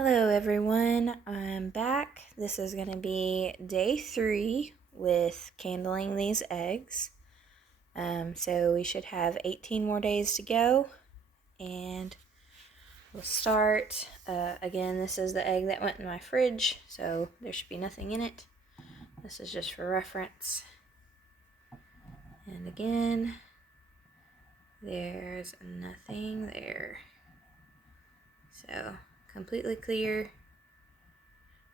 Hello everyone, I'm back. This is going to be day 3 with candling these eggs. So we should have 18 more days to go, and we'll start. Again, this is the egg that went in my fridge, so there should be nothing in it. This is just for reference. And again, there's nothing there. So completely clear.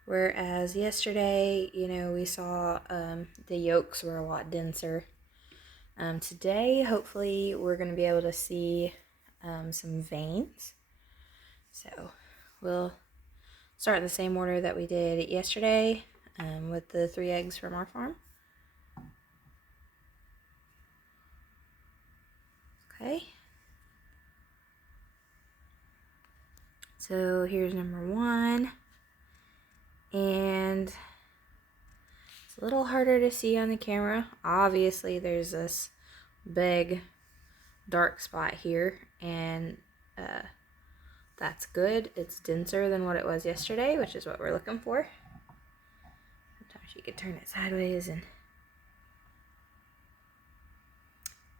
Whereas yesterday, we saw the yolks were a lot denser. Today, hopefully, we're going to be able to see some veins. So we'll start in the same order that we did yesterday with the 3 eggs from our farm. Okay. So here's number 1. And it's a little harder to see on the camera. Obviously, there's this big dark spot here, and that's good. It's denser than what it was yesterday, which is what we're looking for. Sometimes you could turn it sideways, and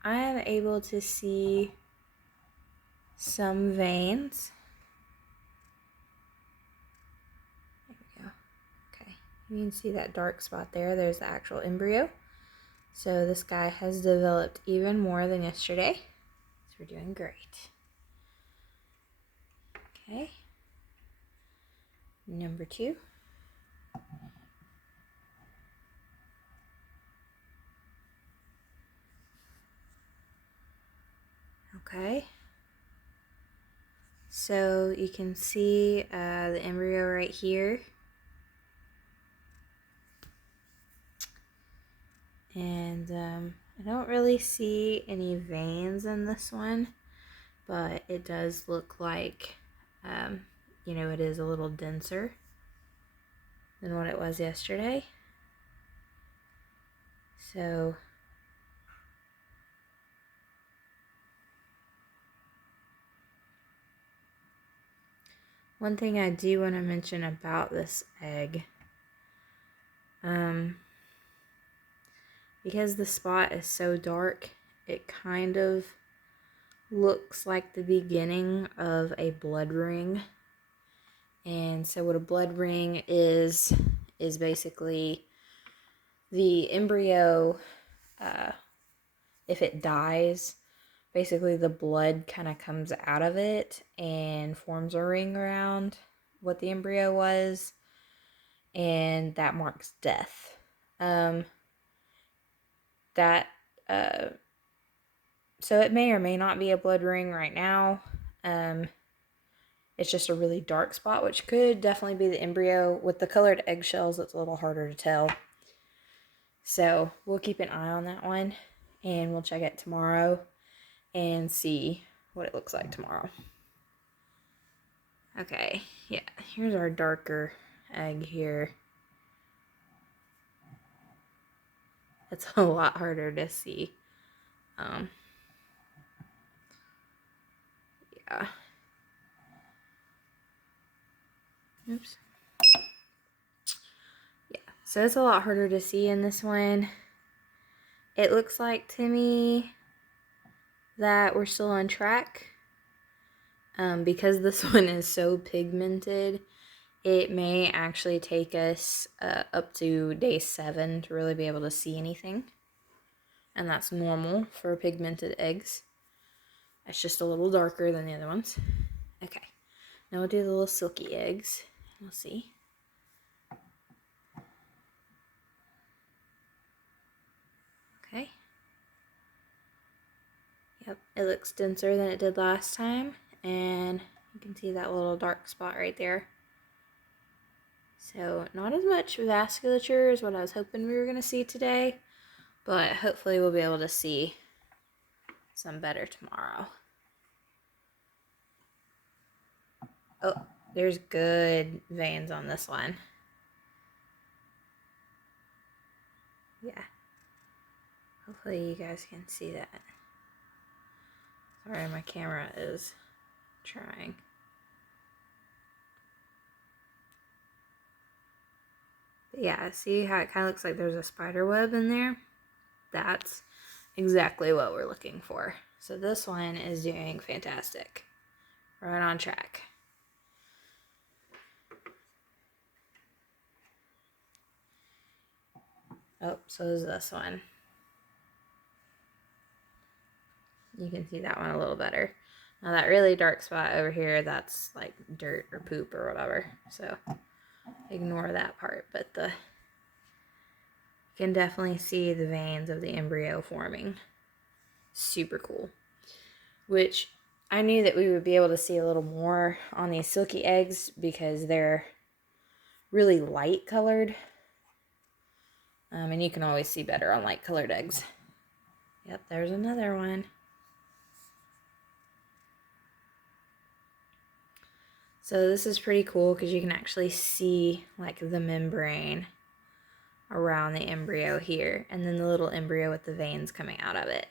I am able to see some veins. There we go. Okay, you can see that dark spot there. There's the actual embryo. So this guy has developed even more than yesterday. So we're doing great. Okay. Number 2. Okay. So you can see the embryo right here. And I don't really see any veins in this one, but it does look like, it is a little denser than what it was yesterday. So one thing I do want to mention about this egg, because the spot is so dark, it kind of looks like the beginning of a blood ring. And so what a blood ring is basically the embryo, if it dies, basically the blood kind of comes out of it and forms a ring around what the embryo was, and that marks death. So it may or may not be a blood ring right now. It's just a really dark spot, which could definitely be the embryo. With the colored eggshells, it's a little harder to tell. So we'll keep an eye on that one, and we'll check it tomorrow and see what it looks like tomorrow. Okay, yeah, here's our darker egg here. It's a lot harder to see. Yeah. Oops. Yeah, so it's a lot harder to see in this one. It looks like to me that we're still on track. Because this one is so pigmented, it may actually take us up to day 7 to really be able to see anything. And that's normal for pigmented eggs. It's just a little darker than the other ones. Okay, now we'll do the little silky eggs. We'll see. Okay. Yep, it looks denser than it did last time. And you can see that little dark spot right there. So not as much vasculature as what I was hoping we were going to see today, but hopefully we'll be able to see some better tomorrow. Oh, there's good veins on this one. Yeah. Hopefully you guys can see that. Sorry, my camera is trying. yeah, see how it kind of looks like there's a spider web in there? That's exactly what we're looking for. So this one is doing fantastic. Right on track. Oh, so is this one. You can see that one a little better. Now that really dark spot over here, that's like dirt or poop or whatever. So ignore that part. But you can definitely see the veins of the embryo forming. Super cool. Which I knew that we would be able to see a little more on these silky eggs because they're really light colored. And you can always see better on light colored eggs. Yep, there's another one. So this is pretty cool because you can actually see like the membrane around the embryo here, and then the little embryo with the veins coming out of it.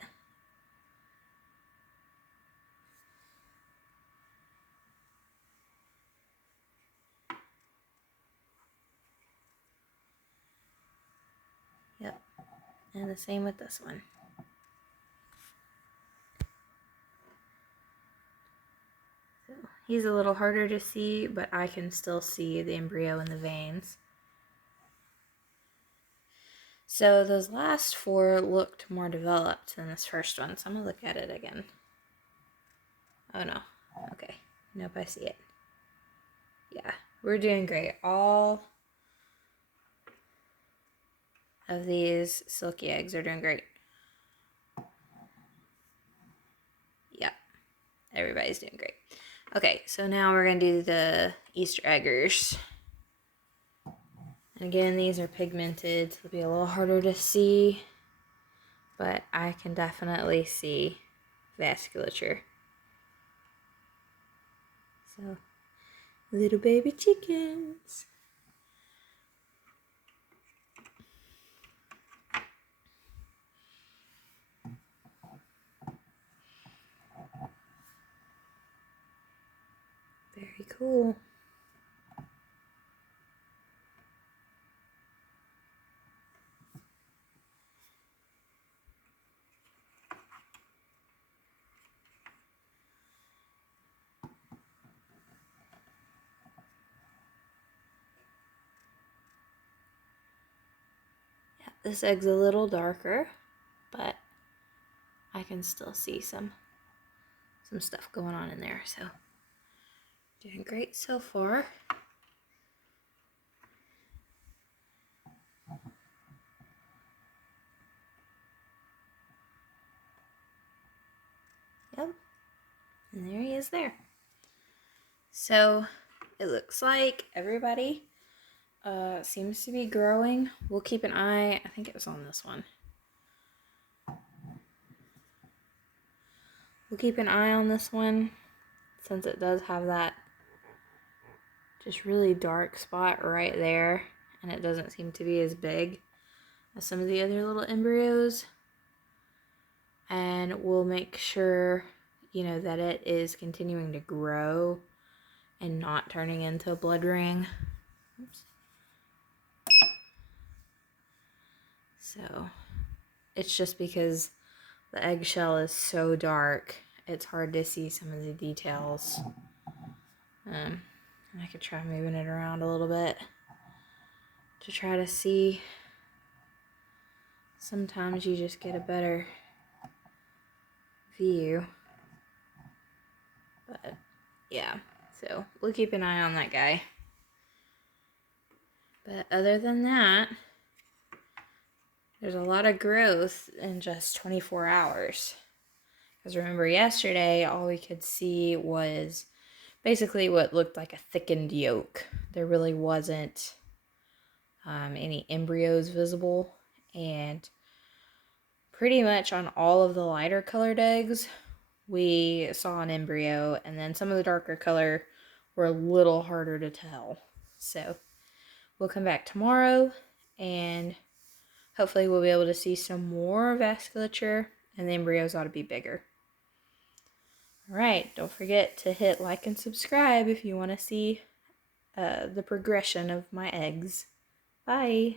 Yep, and the same with this one. So he's a little harder to see, but I can still see the embryo and the veins. So those last four looked more developed than this first one, so I'm gonna look at it again. Oh no, okay, nope, I see it. Yeah, we're doing great. All of these silky eggs are doing great. Yep, everybody's doing great. Okay, so now we're gonna do the Easter eggers. And again, these are pigmented, so it'll be a little harder to see, but I can definitely see vasculature. So, little baby chickens. Very cool. Yeah, this egg's a little darker, but I can still see some stuff going on in there, so doing great so far. Yep, and there he is there. So it looks like everybody seems to be growing. We'll keep an eye. I think it was on this one. We'll keep an eye on this one since it does have that just really dark spot right there, and it doesn't seem to be as big as some of the other little embryos. And we'll make sure, you know, that it is continuing to grow and not turning into a blood ring. Oops. So it's just because the eggshell is so dark, it's hard to see some of the details. And I could try moving it around a little bit to try to see. Sometimes you just get a better view. But yeah, so we'll keep an eye on that guy. But other than that, there's a lot of growth in just 24 hours. Because remember, yesterday, all we could see was basically what looked like a thickened yolk. There really wasn't any embryos visible. And pretty much on all of the lighter colored eggs, we saw an embryo. And then some of the darker color were a little harder to tell. So we'll come back tomorrow and hopefully we'll be able to see some more vasculature, and the embryos ought to be bigger. Alright, don't forget to hit like and subscribe if you want to see the progression of my eggs. Bye.